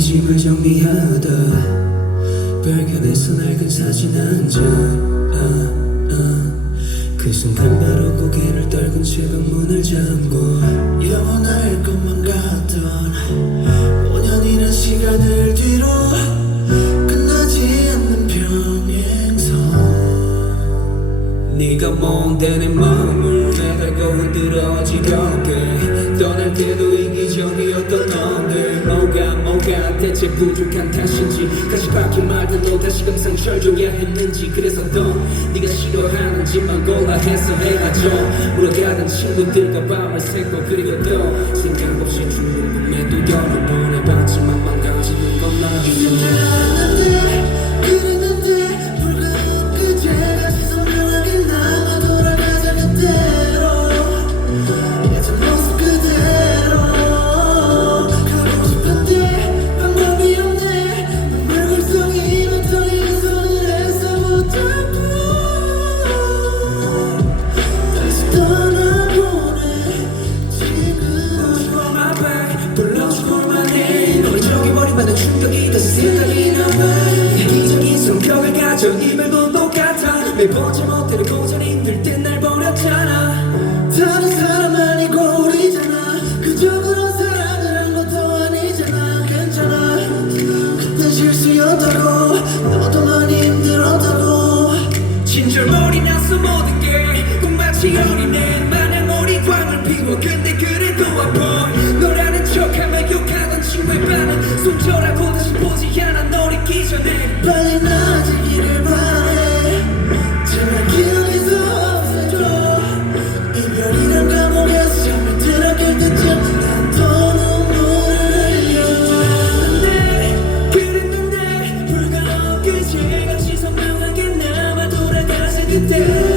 집을 정리하다. 발견해서 낡은 사진 한장그 아, 아. 그 순간 바로 고개를 떨군 채 방문을 잠고 영원할 것만 같던 5년이란 시간을 뒤로 끝나지 않는 평행선. 네가 뭔데 내 마음을 깨달고 흔들어 지겹게. 떠날 때도 부족한 탓인지 다시 바뀐 말들로 다시금 상철줘야 했는지 그래서 더 네가 싫어하는 짓만 골라 해서 해가죠. 물어가는 친구들과 밤을 새고 그리고 또 생각 없이 죽는 내가 저 이별도 똑같아. 매번 잘못되는 고전이 every day.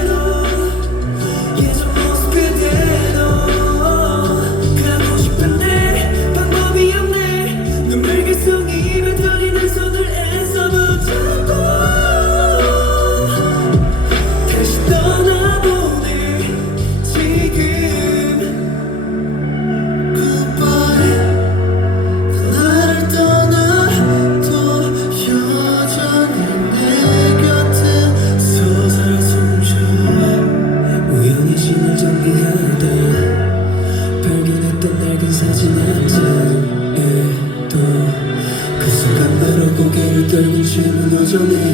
your name.